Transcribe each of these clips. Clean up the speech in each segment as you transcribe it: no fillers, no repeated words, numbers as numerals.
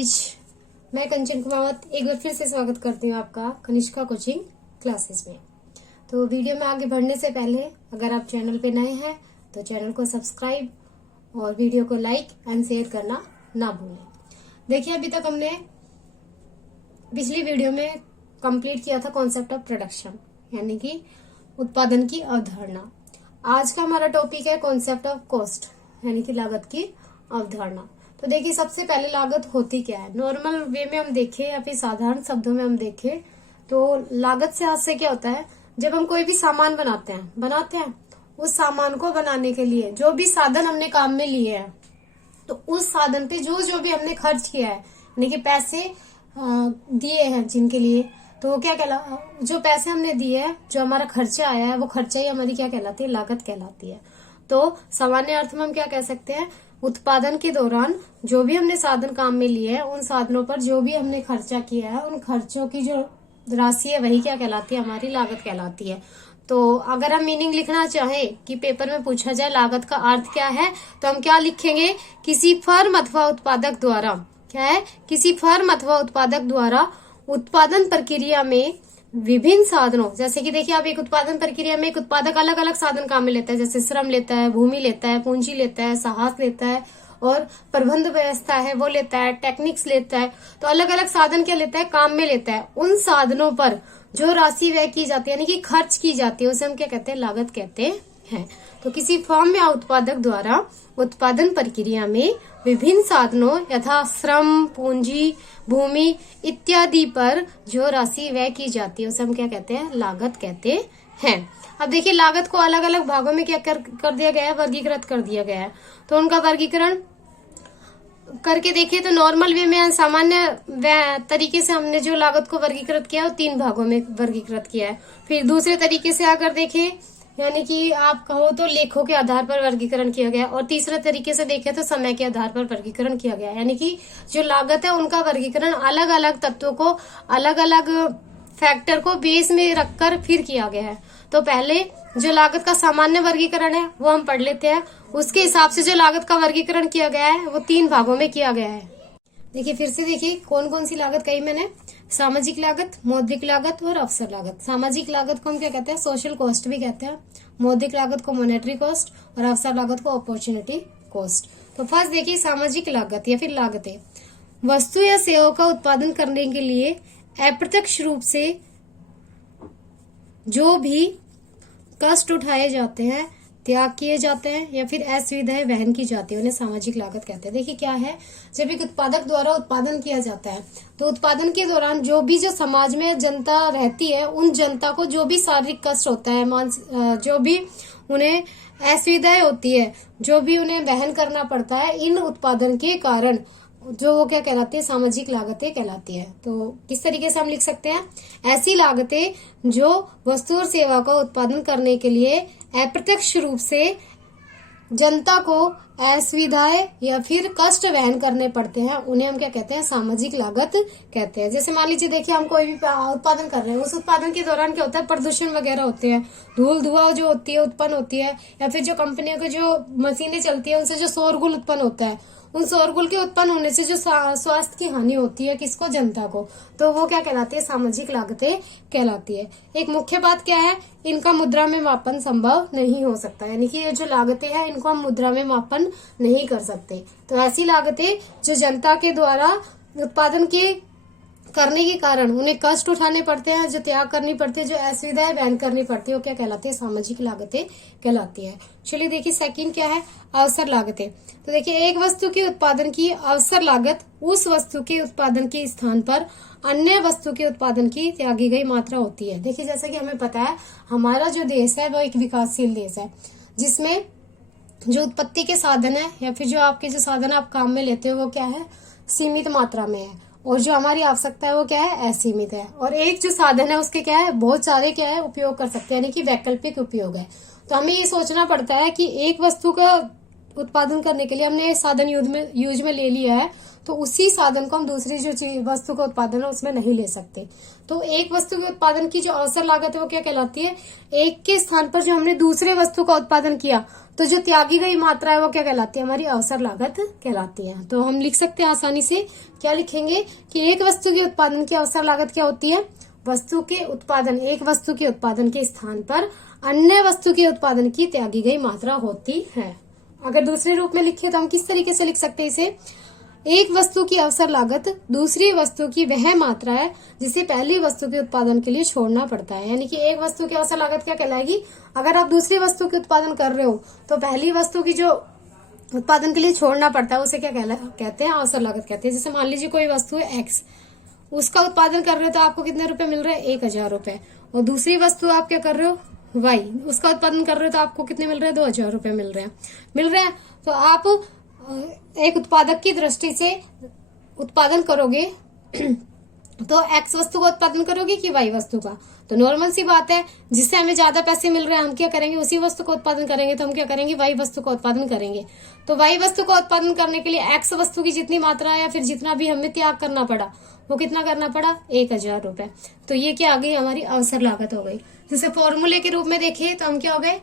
Guys, मैं कंचन कुमावत एक बार फिर से स्वागत करती हूँ आपका कनिष्का कोचिंग क्लासेस में। तो वीडियो में आगे बढ़ने से पहले अगर आप चैनल पे नए हैं तो चैनल को सब्सक्राइब और वीडियो को लाइक एंड शेयर करना ना भूलें। देखिए, अभी तक हमने पिछली वीडियो में कंप्लीट किया था कॉन्सेप्ट ऑफ प्रोडक्शन, यानी कि उत्पादन की अवधारणा। आज का हमारा टॉपिक है कॉन्सेप्ट ऑफ कॉस्ट, यानी कि लागत की अवधारणा। तो देखिए, सबसे पहले लागत होती क्या है। नॉर्मल वे में हम देखें या फिर साधारण शब्दों में हम देखें तो लागत से हाथ से क्या होता है, जब हम कोई भी सामान बनाते हैं उस सामान को बनाने के लिए जो भी साधन हमने काम में लिए हैं, तो उस साधन पे जो भी हमने खर्च किया है, यानी कि पैसे दिए हैं जिनके लिए, तो वो क्या जो पैसे हमने दिए हैं, जो हमारा खर्चा आया है, वो खर्चा ही हमारी क्या कहलाती है, लागत कहलाती है। तो सामान्य अर्थ में हम क्या कह सकते हैं, उत्पादन के दौरान जो भी हमने साधन काम में लिए हैं, उन साधनों पर जो भी हमने खर्चा किया है, उन खर्चों की जो राशि है वही क्या कहलाती है, हमारी लागत कहलाती है। तो अगर हम मीनिंग लिखना चाहें कि पेपर में पूछा जाए लागत का अर्थ क्या है, तो हम क्या लिखेंगे, किसी फर्म अथवा उत्पादक द्वारा, क्या है, किसी फर्म अथवा उत्पादक द्वारा उत्पादन प्रक्रिया में विभिन्न साधनों, जैसे कि देखिए, आप एक उत्पादन प्रक्रिया में एक उत्पादक अलग अलग साधन काम में लेता है, जैसे श्रम लेता है, भूमि लेता है, पूंजी लेता है, साहस लेता है, और प्रबंध व्यवस्था है वो लेता है, टेक्निक्स लेता है। तो अलग अलग साधन क्या लेता है, काम में लेता है। उन साधनों पर जो राशि व्यय की जाती है, यानी कि खर्च की जाती है, उसे हम क्या कहते हैं, लागत कहते हैं। तो किसी फर्म या उत्पादक द्वारा उत्पादन प्रक्रिया में विभिन्न साधनों यथा श्रम, पूंजी, भूमि इत्यादि पर जो राशि व्यय की जाती है, उसे हम क्या कहते हैं, लागत कहते हैं। अब देखिए, लागत को अलग अलग भागों में क्या कर दिया गया है, वर्गीकृत कर दिया गया है। तो उनका वर्गीकरण करके देखिए तो नॉर्मल वे में, सामान्य तरीके से हमने जो लागत को वर्गीकृत किया है वो 3 भागों में वर्गीकृत किया है। फिर दूसरे तरीके से अगर देखें, यानी कि आप कहो तो लेखों के आधार पर वर्गीकरण किया गया, और तीसरे तरीके से देखें तो समय के आधार पर वर्गीकरण किया गया। यानी कि जो लागत है उनका वर्गीकरण अलग अलग तत्वों को, अलग अलग फैक्टर को बेस में रखकर फिर किया गया है। तो पहले जो लागत का सामान्य वर्गीकरण है वो हम पढ़ लेते हैं। उसके हिसाब से जो लागत का वर्गीकरण किया गया है वो 3 भागों में किया गया है। देखिए, फिर से देखिए कौन कौन सी लागत कही मैंने, सामाजिक लागत, मौद्रिक लागत और अवसर लागत। सामाजिक लागत को हम क्या कहते हैं, सोशल कॉस्ट भी कहते हैं। मौद्रिक लागत को मॉनेटरी कॉस्ट और अवसर लागत को अपॉर्चुनिटी कॉस्ट। तो फर्स्ट देखिए, सामाजिक लागत या फिर लागतें। वस्तु या सेवा का उत्पादन करने के लिए अप्रत्यक्ष रूप से जो भी कष्ट उठाए जाते हैं, त्याग किए जाते हैं या फिर असुविधाएं वहन की जाती है, उन्हें सामाजिक लागत कहते हैं। देखिए क्या है, जब एक उत्पादक द्वारा उत्पादन किया जाता है तो उत्पादन के दौरान जो समाज में जनता रहती है, उन जनता को जो भी शारीरिक कष्ट होता है, जो भी उन्हें असुविधाएं होती है, जो भी उन्हें वहन करना पड़ता है, इन उत्पादन के कारण जो वो क्या कहलाती है, सामाजिक लागतें कहलाती है। तो किस तरीके से हम लिख सकते हैं, ऐसी लागतें जो वस्तु और सेवा का उत्पादन करने के लिए अप्रत्यक्ष रूप से जनता को असुविधाएं या फिर कष्ट वहन करने पड़ते हैं, उन्हें हम क्या कहते हैं, सामाजिक लागत कहते हैं। जैसे मान लीजिए, देखिए हम कोई भी उत्पादन कर रहे हैं, उस उत्पादन के दौरान क्या होता है, प्रदूषण वगैरह होते हैं, धूल धुआं जो होती है उत्पन्न होती है, या फिर जो कंपनियों की जो मशीनें चलती है उनसे जो शोरगुल उत्पन्न होता है, उन शोरगुल के उत्पन्न होने से जो स्वास्थ्य की हानि होती है, किसको, जनता को, तो वो क्या कहलाती है, सामाजिक लागतें कहलाती है। एक मुख्य बात क्या है, इनका मुद्रा में मापन संभव नहीं हो सकता, यानी कि ये जो लागतें हैं इनको हम मुद्रा में मापन नहीं कर सकते। तो ऐसी लागतें जो जनता के द्वारा उत्पादन के करने के कारण उन्हें कष्ट उठाने पड़ते हैं, जो त्याग करनी पड़ती है, जो असुविधाएं वहन करनी पड़ती है, वो क्या कहलाती है, सामाजिक लागतें कहलाती है। चलिए देखिए, सेकंड क्या है, अवसर लागतें। तो देखिए, एक वस्तु के उत्पादन की अवसर लागत उस वस्तु के उत्पादन के स्थान पर अन्य वस्तु के उत्पादन की त्यागी गई मात्रा होती है। देखिए, जैसा कि हमें पता है, हमारा जो देश है वो एक विकासशील देश है, जिसमें जो उत्पत्ति के साधन है या फिर जो आपके जो साधन आप काम में लेते हो वो क्या है, सीमित मात्रा में है, और जो हमारी आवश्यकता है वो क्या है, असीमित है। और एक जो साधन है उसके क्या है, बहुत सारे क्या है, उपयोग कर सकते हैं, यानी कि वैकल्पिक उपयोग है। तो हमें ये सोचना पड़ता है कि एक वस्तु का उत्पादन करने के लिए हमने साधन यूज में ले लिया है, तो उसी साधन को हम दूसरी जो वस्तु का उत्पादन है उसमें नहीं ले सकते। तो एक वस्तु के उत्पादन की जो अवसर लागत है वो क्या कहलाती है? एक के स्थान पर जो हमने दूसरे वस्तु का उत्पादन किया तो जो त्यागी गई मात्रा है वो क्या कहलाती है? हमारी अवसर लागत कहलाती है। तो हम लिख सकते हैं आसानी से, क्या लिखेंगे कि एक वस्तु के उत्पादन की अवसर लागत क्या होती है? वस्तु के उत्पादन, एक वस्तु के उत्पादन के स्थान पर अन्य वस्तु के उत्पादन की त्यागी गई मात्रा होती है। अगर दूसरे रूप में लिखे तो हम किस तरीके से लिख सकते हैं इसे? एक वस्तु की अवसर लागत दूसरी वस्तु की वह मात्रा है जिसे पहली वस्तु के उत्पादन के लिए छोड़ना पड़ता है। यानी कि एक वस्तु की अवसर लागत क्या कहलाएगी? अगर आप दूसरी वस्तु के उत्पादन कर रहे हो तो पहली वस्तु की जो उत्पादन के लिए छोड़ना पड़ता है उसे क्या कहते हैं? अवसर लागत कहते हैं। जैसे मान लीजिए कोई वस्तु है एक्स, उसका उत्पादन कर रहे हो तो आपको कितने रुपए मिल रहे हैं? 1000 रुपए। और दूसरी वस्तु आप क्या कर रहे हो? वाई, उसका उत्पादन कर रहे हो तो आपको कितने मिल रहे हैं? 2000 रुपए मिल रहे हैं। तो आप एक उत्पादक की दृष्टि से उत्पादन करोगे तो एक्स वस्तु का उत्पादन करोगे कि वाई वस्तु का? तो नॉर्मल सी बात है, जिससे हमें ज्यादा पैसे मिल रहे हैं हम क्या करेंगे? उसी वस्तु का उत्पादन करेंगे। तो हम क्या करेंगे? वाई वस्तु का उत्पादन करेंगे। तो वाई वस्तु का उत्पादन करने के लिए एक्स वस्तु की जितनी मात्रा है या फिर जितना भी हमें त्याग करना पड़ा वो कितना करना पड़ा? 1000 रुपए। तो ये क्या आ गई? हमारी अवसर लागत हो गई। जैसे फॉर्मूले के रूप में देखिए तो हम क्या हो गए?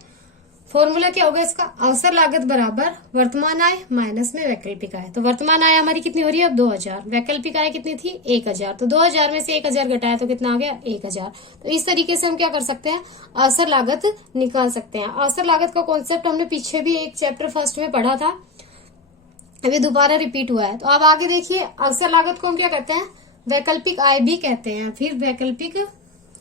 फॉर्मूला क्या होगा इसका? अवसर लागत बराबर वर्तमान आय माइनस में वैकल्पिक आय। तो वर्तमान आय हमारी कितनी हो रही है अब? 2000। वैकल्पिक आय कितनी थी? 1000। तो 2000 में से 1000 घटाया तो कितना आ गया? 1000। तो इस तरीके से हम क्या कर सकते हैं? अवसर लागत निकाल सकते हैं। अवसर लागत का कॉन्सेप्ट हमने पीछे भी एक चैप्टर फर्स्ट में पढ़ा था, अभी दोबारा रिपीट हुआ है। तो अब आगे देखिए, अवसर लागत को हम क्या कहते हैं? वैकल्पिक आय भी कहते हैं, फिर वैकल्पिक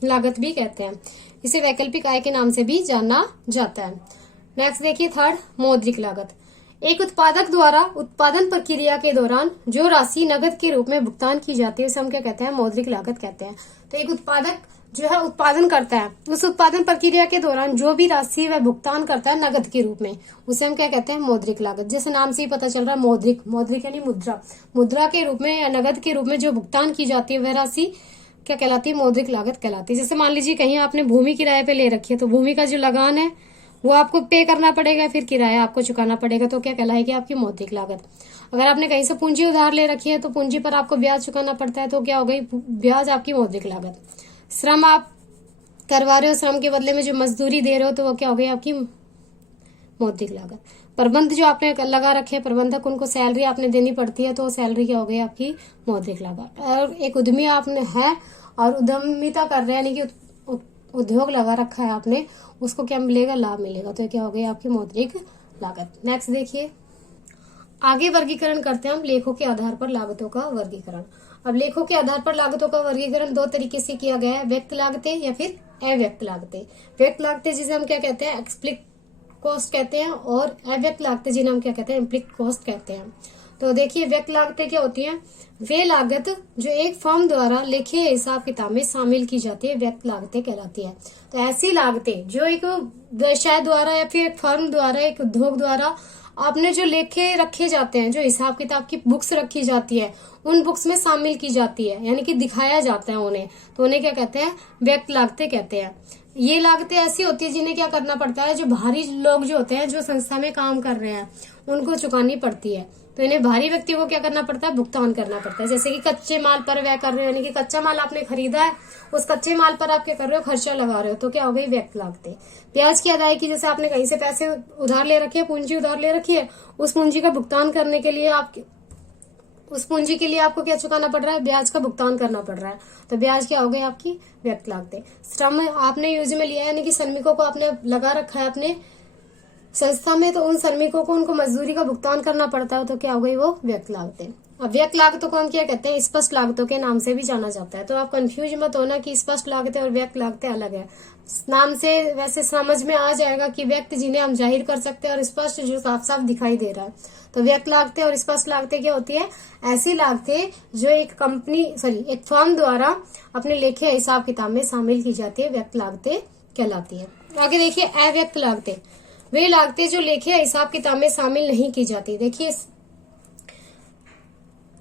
लागत भी कहते हैं। इसे वैकल्पिक आय के नाम से भी जाना जाता है। नेक्स्ट देखिए थर्ड, मौद्रिक लागत। एक उत्पादक द्वारा उत्पादन प्रक्रिया के दौरान जो राशि नगद के रूप में भुगतान की जाती है उसे हम क्या कहते हैं? मौद्रिक लागत कहते हैं। तो एक उत्पादक जो है उत्पादन करता है, उस उत्पादन प्रक्रिया के दौरान जो भी राशि वह भुगतान करता है नगद के रूप में उसे हम क्या कहते हैं? मौद्रिक लागत। जैसे नाम से ही पता चल रहा है मौद्रिक, मौद्रिक यानी मुद्रा, मुद्रा के रूप में या नगद के रूप में जो भुगतान की जाती है वह राशि क्या कहलाती है? मौद्रिक लागत कहलाती है। जैसे मान लीजिए कहीं आपने भूमि किराए पे ले रखी है तो भूमि का जो लगान है वो आपको पे करना पड़ेगा, फिर किराया आपको चुकाना पड़ेगा, तो क्या कहलाएगी? आपकी मौद्रिक लागत। अगर आपने कहीं से पूंजी उधार ले रखी है तो पूंजी पर आपको ब्याज चुकाना पड़ता है, तो क्या हो गई? ब्याज आपकी मौद्रिक लागत। श्रम आप करवा रहे हो, श्रम के बदले में जो मजदूरी दे रहे हो तो वो क्या हो गई? आपकी मौद्रिक लागत। प्रबंध जो आपने लगा रखे हैं प्रबंधक, उनको सैलरी आपने देनी पड़ती है तो सैलरी क्या हो गई? आपकी मौद्रिक लागत। और एक उद्यमी आपने है और उद्यमिता कर रहे हैं, यानी कि उद्योग लगा रखा है आपने, उसको क्या मिलेगा? लाभ मिलेगा, तो क्या हो गई? आपकी मौद्रिक लागत। नेक्स्ट देखिए, आगे वर्गीकरण करते हैं हम लेखों के आधार पर लागतों का वर्गीकरण। अब लेखों के आधार पर लागतों का वर्गीकरण दो तरीके से किया गया है, व्यक्त लागतें या फिर अव्यक्त लागतें। व्यक्त लागतें जिसे हम क्या कहते हैं? एक्सप्लिसिट कॉस्ट कहते हैं, और अव्यक्त लागतें जिन्हें हम क्या कहते हैं? इम्प्लिसिट कॉस्ट कहते हैं। तो देखिए, व्यक्त लागतें क्या होती हैं? वे लागत जो एक फर्म द्वारा लेखे हिसाब किताब में शामिल की जाती है व्यक्त लागतें कहलाती है। तो ऐसी लागतें जो एक व्यवसाय द्वारा या फिर एक फर्म द्वारा, एक उद्योग द्वारा आपने जो लेखे रखे जाते हैं, जो हिसाब किताब की बुक्स रखी जाती है, उन बुक्स में शामिल की जाती है, यानी कि दिखाया जाता है उन्हें, तो उन्हें क्या कहते हैं? व्यक्त लागतें कहते हैं। ये लागतें ऐसी होती है जिन्हें क्या करना पड़ता है? जो भारी लोग जो होते हैं, जो संस्था में काम कर रहे हैं, उनको चुकानी पड़ती है। तो इन्हें भारी व्यक्तियों को क्या करना पड़ता है? भुगतान करना पड़ता है। जैसे कि कच्चे माल पर व्यय कर रहे हो, यानी कि कच्चा माल आपने खरीदा है, उस कच्चे माल पर आप क्या कर रहे हो? खर्चा लगा रहे हो, तो क्या हो गई? व्यक्त लागतें। ब्याज की अदायगी, जैसे आपने कहीं से पैसे उधार ले रखे हैं, पूंजी उधार ले रखी है, उस पूंजी का भुगतान करने के लिए उस पूंजी के लिए आपको क्या चुकाना पड़ रहा है? ब्याज का भुगतान करना पड़ रहा है, तो ब्याज क्या हो गई? आपकी व्यक्त लागतें। श्रम आपने यूज में लिया है, यानी कि श्रमिकों को आपने लगा रखा है अपने संस्था में, तो उन श्रमिकों को उनको मजदूरी का भुगतान करना पड़ता है, तो क्या हो गई? वो व्यक्त लागतें। अब व्यक्त लागतों को हम क्या कहते हैं? स्पष्ट लागतों के नाम से भी जाना जाता है। तो आप कंफ्यूज मत होना कि स्पष्ट लागतें और व्यक्त लागतें अलग है। नाम से वैसे समझ में आ जाएगा कि व्यक्त जिन्हें हम जाहिर कर सकते हैं और स्पष्ट जो साफ साफ दिखाई दे रहा है। तो व्यक्त लागतें और स्पष्ट लागतें क्या होती है? ऐसी लागतें जो एक फर्म द्वारा अपने लेखे हिसाब किताब में शामिल की जाती है, व्यक्त लागतें कहलाती है। आगे देखिए, अव्यक्त लागतें, वे लागतें जो लेखे हिसाब किताब में शामिल नहीं की जाती। देखिए,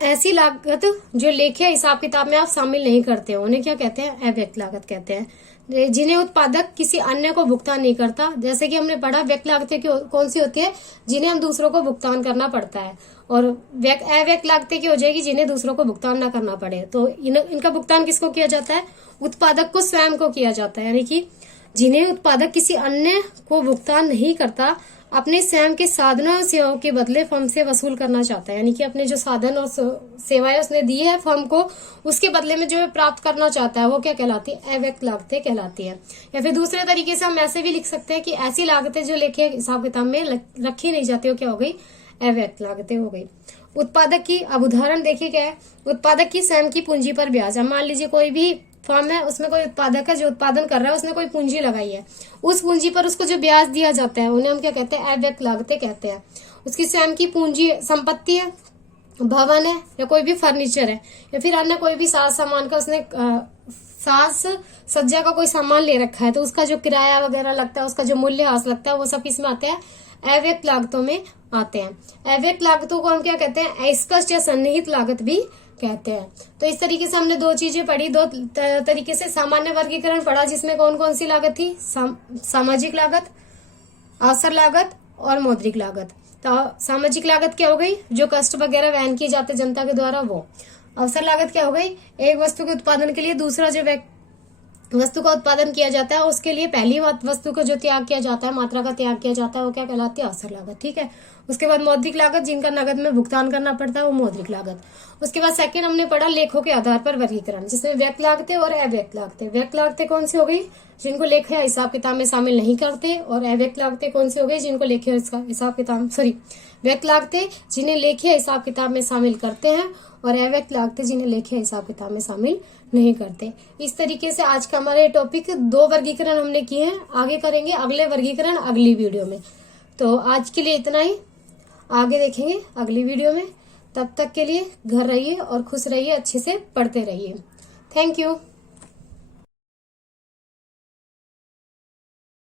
ऐसी लागत जो लेखे हिसाब किताब में आप शामिल नहीं करते हो उन्हें क्या कहते हैं? अव्यक्त लागत कहते हैं। जिन्हें उत्पादक किसी अन्य को भुगतान नहीं करता। जैसे कि हमने पढ़ा व्यक्त लागतें कौन सी होती है, जिन्हें हम दूसरों को भुगतान करना पड़ता है, और अव्यक्त लागतें की हो जाएगी जिन्हें दूसरों को भुगतान ना करना पड़े। तो इनका भुगतान किसको किया जाता है, उत्पादक को स्वयं को किया जाता है। यानी कि जिन्हें उत्पादक किसी अन्य को भुगतान नहीं करता, अपने स्वयं के साधनों और सेवाओं के बदले फर्म से वसूल करना चाहता है। यानी कि अपने जो साधन और सेवाएं उसने दी है फर्म को, उसके बदले में जो प्राप्त करना चाहता है वो क्या कहलाती है, अव्यक्त लागतें कहलाती है। या फिर दूसरे तरीके से हम ऐसे भी लिख सकते हैं कि ऐसी लागतें जो लेखे हिसाब किताब में रखी नहीं जाती, वो क्या हो गई, अव्यक्त लागतें हो गई। उत्पादक की, अब उदाहरण देखिए क्या है, उत्पादक की स्वयं की पूंजी पर ब्याज। अब मान लीजिए कोई भी फर्म है, उसमें कोई उत्पादक है जो उत्पादन कर रहा है, उसने कोई पूंजी लगाई है, उस पूंजी पर उसको जो ब्याज दिया जाता है उन्हें हम क्या कहते हैं, अव्यक्त लागतें कहते हैं। उसकी स्वयं की पूंजी संपत्ति है, भवन है, या कोई भी फर्नीचर है, या फिर अन्य कोई भी साज सामान का उसने साज सज्जा का कोई सामान ले रखा है, तो उसका जो किराया वगैरह लगता है, उसका जो मूल्यह्रास लगता है, वो सब इसमें आते हैं, अव्यक्त लागतों में आते हैं। अव्यक्त लागतों को हम क्या कहते हैं, अस्पष्ट या सन्निहित लागत भी कहते हैं। तो इस तरीके से हमने दो चीजें पढ़ी, दो तरीके से सामान्य वर्गीकरण पढ़ा, जिसमें कौन कौन सी लागत थी, सामाजिक लागत, अवसर लागत और मौद्रिक लागत। तो सामाजिक लागत क्या हो गई, जो कष्ट वगैरह वहन किए जाते जनता के द्वारा वो। अवसर लागत क्या हो गई, एक वस्तु के उत्पादन के लिए दूसरा जो वस्तु का उत्पादन किया जाता है उसके लिए पहली वस्तु को जो त्याग किया जाता है, मात्रा का त्याग किया जाता है, वो क्या कहलाती है, अवसर लागत। ठीक है। उसके बाद मौद्रिक लागत, जिनका नगद में भुगतान करना पड़ता है, वो मौद्रिक लागत। उसके बाद सेकंड हमने पढ़ा लेखों के आधार पर वर्गीकरण, जिसमें व्यक्त लागतें और अव्यक्त लागतें। व्यक्त लागतें कौन सी हो गई, जिनको लेखे या हिसाब किताब में शामिल नहीं करते, और अव्यक्त लागतें कौन सी हो गई, जिनको लेखे हिसाब किताब व्यक्त लागतें जिन्हें लेखे हिसाब किताब में शामिल करते हैं, और अव्यक्त लागतें जिन्हें लेखे हिसाब किताब में शामिल नहीं करते। इस तरीके से आज का हमारे टॉपिक दो वर्गीकरण हमने किए हैं, आगे करेंगे अगले वर्गीकरण अगली वीडियो में। तो आज के लिए इतना ही, आगे देखेंगे अगली वीडियो में। तब तक के लिए घर रहिए और खुश रहिए, अच्छे से पढ़ते रहिए। Thank you.